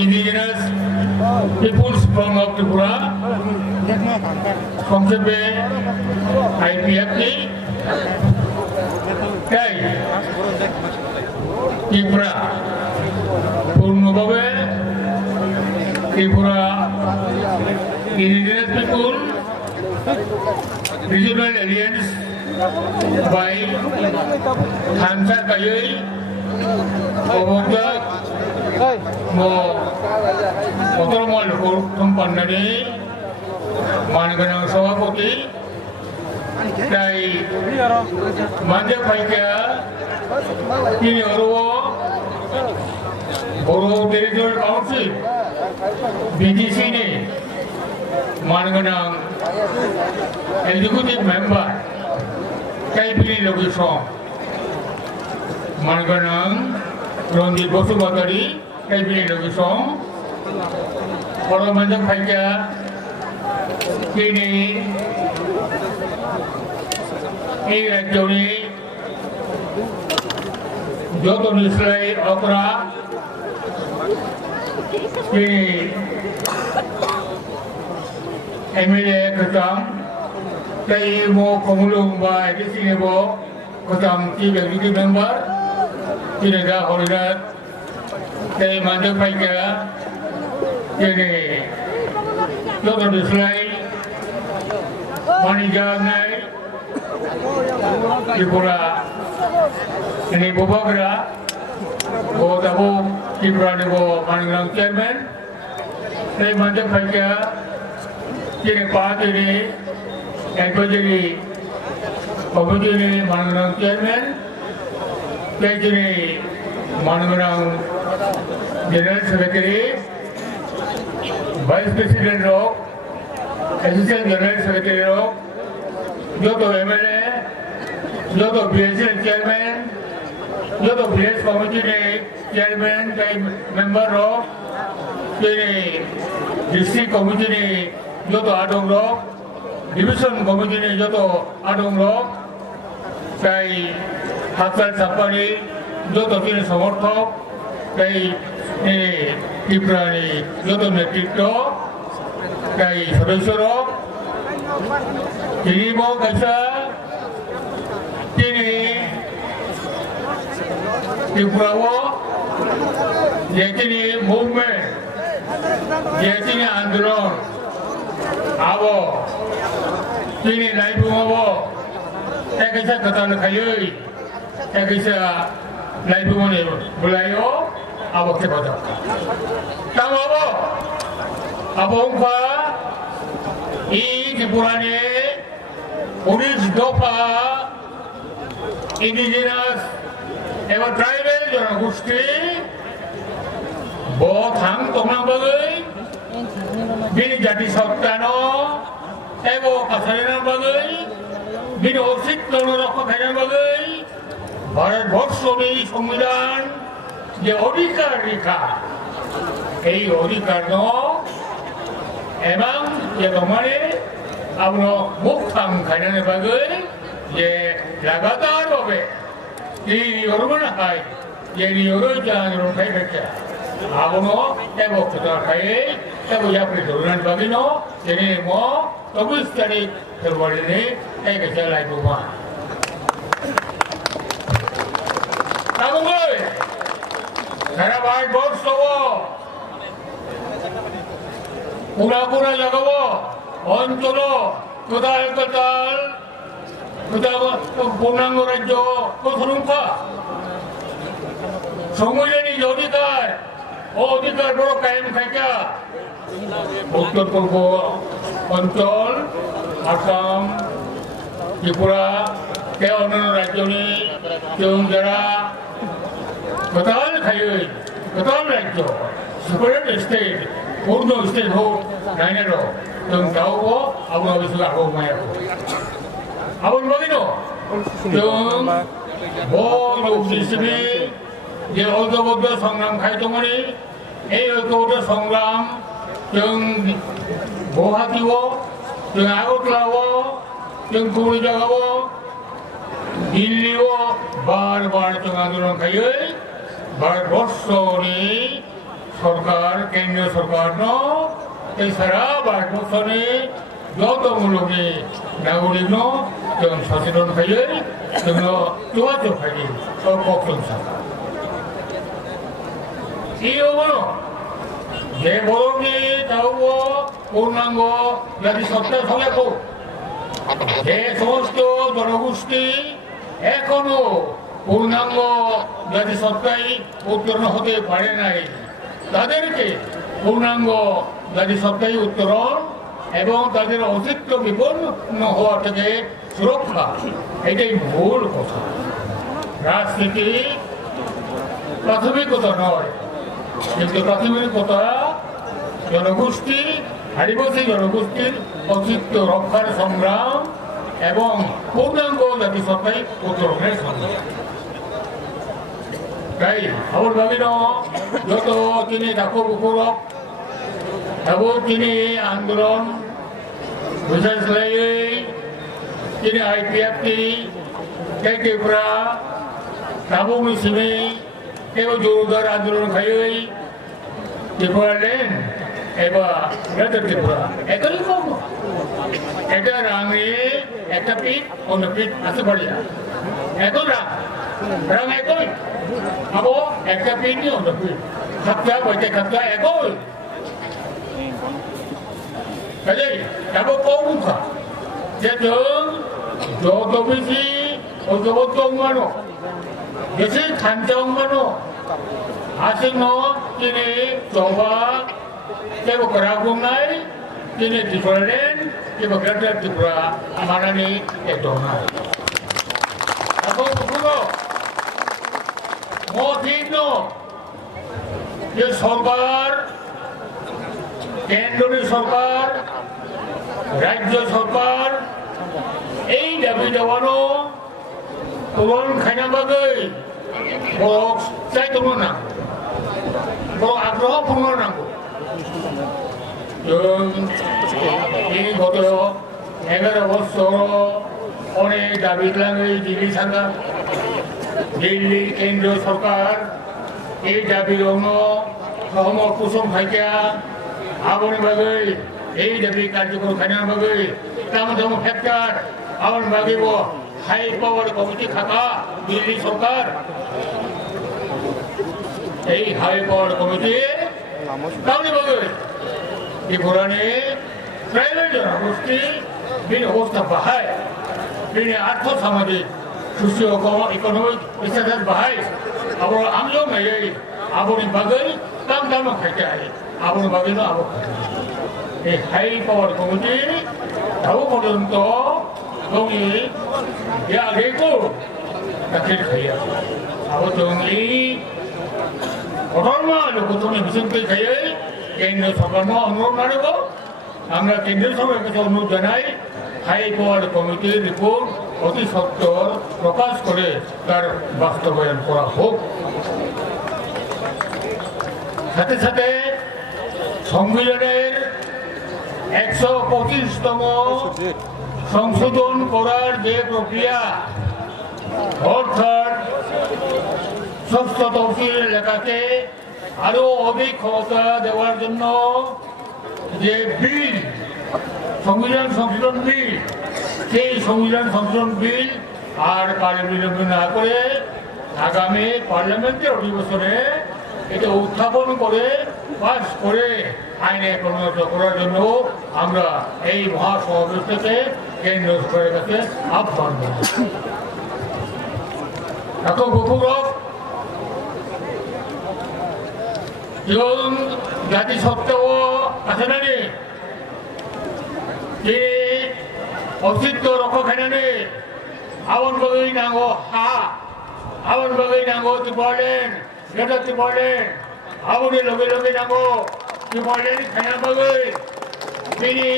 indigenous peoples from Tipra, সংক্ষেপে IPFT, তাই ত্রিপুরা পূর্ণভাবে Tripura indigenous people regional alliance by Hansa Kayoi Obogak Motormal Lukuthum Panda Manganang Sawapoti Dai Manja Paika Kini Orowo Boro Territorial Council BGC ni Manganang executive member Kaipili Lukuthum Manganang Ronjit Bosubatari Kaipili Lukuthum Boro Manja Paika Kini এই রাজ্যে যত নিশ্চয় অপরা তিনি MLA খতম তাই মো খমুলুং বা এডিসিনেব খতম chief executive member তিনি গা হরিনাথ তাই মাঝে পাইকা তিনি যত নিশ্চয় বাণিজ্য Tipra ini Bobagra, Tamo Tipra ni Mangang chairman. Saya macam kerja kini parti ni, kerja ni komiti ni Mangang chairman. Kerja ni Mangang general secretary, vice president rok, assistant general secretary rok, jodoh MLA. जो तो BSN chairman जो तो BS committee ने chairman कई member हो तेरे district committee ने जो तो आडोंग लो डिवीजन कमेटी ने जो तो आडोंग लो कई हाथल सफारी जो तो तीन समर्थक कई टिप्रा ने जो तो नेतृत्व कई सदस्य रो तीन मो कैसा Tipra jadi ni movement, jadi ni andron, abo, ini naik bunga abo, kisah kata nak kayui, kisah naik bunga ni belayo, abo kepada. Tamo abo umpa, Tipra ni, unis dopa, indigenous. एवं tribal जनगोष्ठी बहुत हम तोमनां बगै बिनि जाति सत्तानो एवं कसरेना बगै बिनि अस्तित्व रक्षा खायना बगै भारतवर्षनि संविधान जे अधिकार रेखा এই অধিকার নো এবং যে তোমারে আপনো মুখ থাম খাইনানে বাগৈ যে লাগাতার ভাবে ini orang hai, jadi orang jangan orang kaya kerja. Abono, tebok kita kaya, tebok ya perjuangan bagi no, jadi mo, terus cari terbuat ini, kaya kerja lagi rumah. Kamu boy, cara baik bos tahu, pura-pura jaga bo, oncolo, ketal. 그다음 본항 거라죠. 그 소름파. 성무전이 어디가 보러 가면 갈까? 북쪽고 언절, 아삼, Tripura, 어느 라지오니, 경자라, 그다음 가요. 그다음 라지오. 스프레드 스테이트, 본도 스테이트 호 나이네로 좀 나오고 아부다비스가 하고 마요. Abang begino, yang mau sistemi, dia orang songram kaitung ni, orang songram yang bohatiwo, yang agak lawo, yang kuri jagawo, bar tengah turun kayai, bar bosso ni সরকার কেন্দ্রীয় সরকার এছাড়া ভারতবর্ষে যত মুলুকি নাগরিক जों सचेतन थायो जोङो जगाजग थायो कक्टन साखा इयावनो बे बर'नि दाउबो पूर्णांग जाति सत्ता सलाखौ যে সমস্ত জনগোষ্ঠী এখনো পূর্ণাঙ্গ জাতি সত্তায় উত্তরণ হতে পারে নাই তাদেরকে পূর্ণাঙ্গ জাতি সত্তায় উত্তরণ এবং তাদের অস্তিত্ব বিপন্ন হওয়া থেকে সুরক্ষা এটাই মূল কথা। রাজনীতি প্রাথমিকতা নয়, কিন্তু প্রাথমিকতা জনগোষ্ঠী আদিবাসী জনগোষ্ঠীর অস্তিত্ব রক্ষার সংগ্রাম এবং পূর্ণাঙ্গ জাতিসত্তায় উত্তরণের সংগ্রাম। তাই আমার ভাবিন যত তিনি ডাকুকুরক এবং তিনি আন্দোলন বিশেষ তিনি Ipft Tipra Tamo মিছিলে এবং জোরদার আন্দোলন খাই Tipra এবার Tipra একই কম এটা রাঙে একটা পিঠ অন্য পিঠ আসতে পারি না একই রাং একই আবো একটা পিঠ অন্য পিঠ খাপটা বইতে খাপটা একই কাজেই যাবো কৌমুখা যে যত বেশি ঐক্যবদ্ধ অঙ্গানো বেশি খাঞ্চা অঙ্গানো আসেন তিনি coba kepo keragungan kini diferen kepo gradar Tipra amanani edonga aku bukulo Montri যে সরকার কেন্দ্রীয় সরকার রাজ্য সরকার এই দাবি দেওয়ানো পূরণ খাইনা বাগৈ বড় চাইতো না বড় আগ্রহ পূর্ণ নাঙ্গো এই গত 11 বছর অনেক দাবি লাগে দিল্লি সরকার দিল্লি কেন্দ্রীয় সরকার এই দাবি সহমত পোষণ থাকা আবনি বাগৈ এই দাবি কার্যক্রম খাইনার বাগৈ Tamo ফ্যাক্টর আবন বাগিব হাই পাওয়ার কমিটি থাকা দিল্লি সরকার এই হাই পাওয়ার কমিটি কাউনি বাগৈ ত্রিপুরানি প্রাইভেট জনগোষ্ঠী বিন অবস্থা বাহায় বিনি আর্থ সামাজিক সোশিও ইকোনমিক স্ট্যাটাস বাহায় আবো আমজং নাই আবনি বাগৈ কাম দাম খাইতে আবনি বাগৈ আবো এই হাই পাওয়ার কমিটি তাও পর্যন্ত जोंनि बे आगैखौ दाखिल खायो आबो जोंनि Debbarma Lukuthumनि बिसोरखौ खायो केंद्र सरकारनो अनुरोध नांगौ আমরা কেন্দ্র সরকারের কাছে অনুরোধ জানাই হাই পাওয়ার কমিটির রিপোর্ট অতি সত্বর প্রকাশ করে তার বাস্তবায়ন করা হোক সাথে সাথে সংবিধানের 125তম সংশোধন করার যে প্রক্রিয়া অর্থাৎ ষষ্ঠ তফসিল এলাকাতে আরো অধিক ক্ষমতা দেওয়ার জন্য যে বিল সংবিধান সংশোধন বিল সেই সংবিধান সংশোধন বিল আর কার্যবিলম্ব না করে আগামী পার্লামেন্টের অধিবেশনে এটা উত্থাপন করে পাস করে আইনে পরিণত করার জন্য আমরা এই মহাসমাবেশ থেকে কেন্দ্র সরকারের কাছে আহ্বান জানাই এখন গৌরব এবং জাতিসত্ত্বাও আছে না তিনি অস্তিত্ব রক্ষা খাইনানি আবন বাগৈ নাঙ্গো হা আবন বাগৈ নাঙ্গো Tipra Gradar Tipra আবনি লগে লগে নাঙ্গো Tipra খাইনা বাগৈ তিনি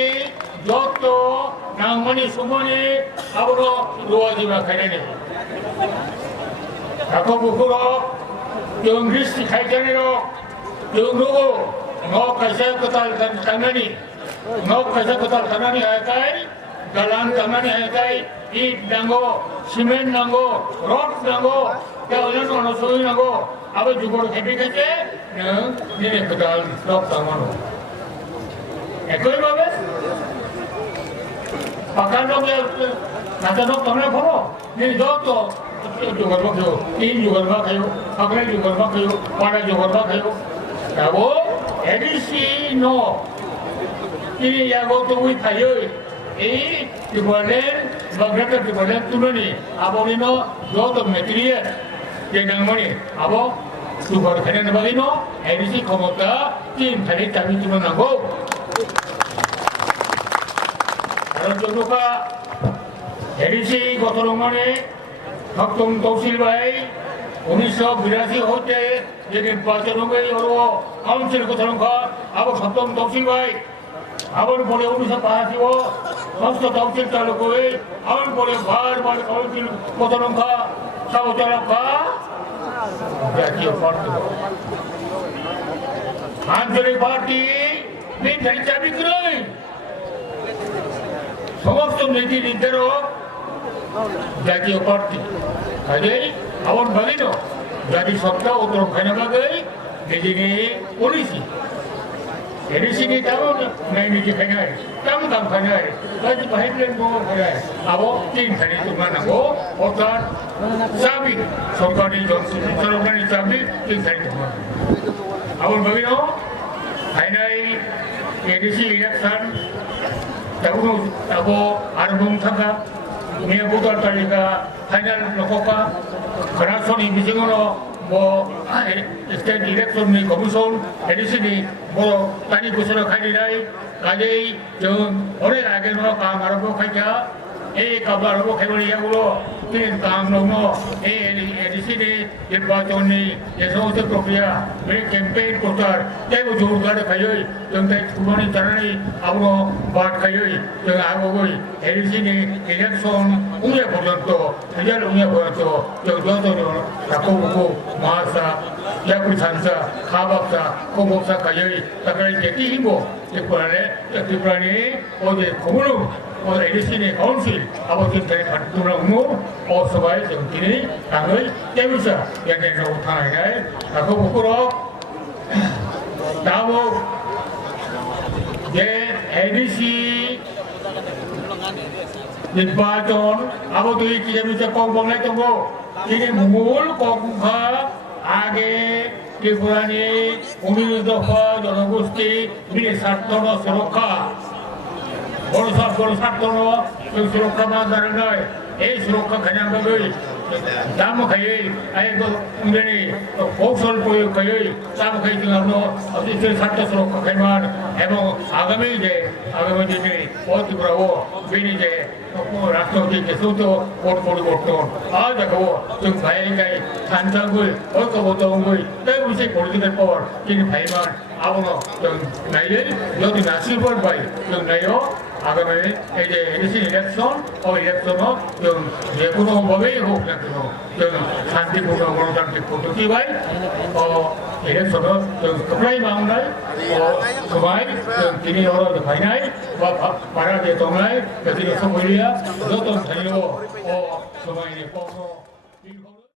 যত নাংমানি সুমনি আবনো রোয়া দিবা খাইনানি এখন বুকুরক जों रिस्क खाइजाने जों नुगौ न' खायसे गोथार थांनानै न' खायसे गोथार थांनानै हायाखै दालां थांनानै हायाखै इट नांगौ सिमेन्ट नांगौ रड नांगौ गावनो न' सहैनांगौ आबो जुगाव खेबे खायसे নিয়ে কোথাও সব সামানো একইভাবে পাকা নগে কাঁচা নখ তোমরা ভরো যত জোগাড় খেয়েও তিন জোগাড় খেয়েও পাকড়ে জোগাড় খেয়েও পাড়া জোগাড় খেয়েও যাবো এডিসি ন তিনি যাবো তুমি খাইও এই টিপলেন বাগড়াটা টিপলেন তুলনি আবরিনো যত মেটেরিয়াল যে নামনি আবো সুপার খেলেন বাগিনো এডিসি ক্ষমতা তিন খালি চাবি তুলে নাগো কারণ জন্যকা এডিসি গত রঙনে সপ্তম তহসিল ভাই 1982 হতে যে নির্বাচন হয়ে কাউন্সিল গত রঙা আবো সপ্তম তহসিল ভাই আবার পরে 1985 ষষ্ঠ তহসিল চালু করে আবার পরে বারবার কাউন্সিল গত রঙা সাবচা রক্ষা জাতীয় পার্টি আঞ্চলিক পার্টি মিঠাই চাবি করে সমস্ত নীতি নির্ধারক জাতীয় পার্টি কাজেই আমার ভাগিন জাতি সত্তা উত্তর খাইনা বাগে নিজে policy ADC ni tahu naik ni khanai kamu kam khanai lagi bahirin mo khanai abo tin khani tu mana go otan sabi sorkari jonsi sorkari sabi tin khani tu mana abon bagino khanai ADC election তখন abo arbong thaka niya budal talika final lokoka karasoni bisingono bo state election ni commission ADC ni bo tani kusura khai dai kajei jong ore age no kam arbo khaija এই কাবার আরব খাইবলি এগুলো তিন কাম নগ্ন এই ADC ni নির্বাচনী যে সমস্ত প্রক্রিয়া ক্যাম্পেইন প্রচার তেও জোরদার খাইই जों खुमानि जानानै आबो बाट खाइयै जों आगोगै एडिसि ni इलेक्शन उन्या पर्यन्त रिजाल्ट उन्या पर्यन्त जों ज'ज'नो थाखौखौ मासा याकुरि सानसा खाबासा खबसा खाइयै ताकाय जेति हिबो Tiprani oje Khumulwng oje ADC ni council आबो जों थाने खातुना उमु अ सबाय जों दिनै थाङै तेबिसा यानेनो थानाय थाखौखौ Tamo যে এডিসি নির্বাচন আবো দুই কিলোমিটার কম বাংলায় তবো তিনি মূল কংখা আগে ত্রিপুরানি 19 দফা জনগোষ্ঠী স্বার্থন সুরক্ষা বড় স্বার্থন সুরক্ষা মানদার নয় এই সুরক্ষা খানা গই Tamo খাইয়ে আইগো উনি কৌশল প্রয়োগ খাইয়ে Tamo খাই আমরা অতিথি স্বার্থ সুরক্ষা খাইমান এবং আগামী দিনে ত্রিপুরাও বিনি যে রাষ্ট্রপতি যেসৌত ভোট পরিবর্তন আর দেখো जों ভাই গাই সান্তাগুই ঐক্যবদ্ধগুই তাই বিষয় পলিটিক্যাল পাওয়ার তিনি ভাইমান আবনো जों নাইলে যদি নাসিবর পাই जों নাইও আগামী এই যে এডিসি ইলেকশন ও ইলেকশনও जों যে কোনোভাবেই হোক না কেন जों শান্তিপূর্ণ গণতান্ত্রিক পদ্ধতি ভাই ও ইলেকশনও जों খবরাই মামলায় ও সবাই जों তিনি হলো ফাইনাল বা পাড়া যে তোমরাই যদি সময় যত থাইও ও সবাই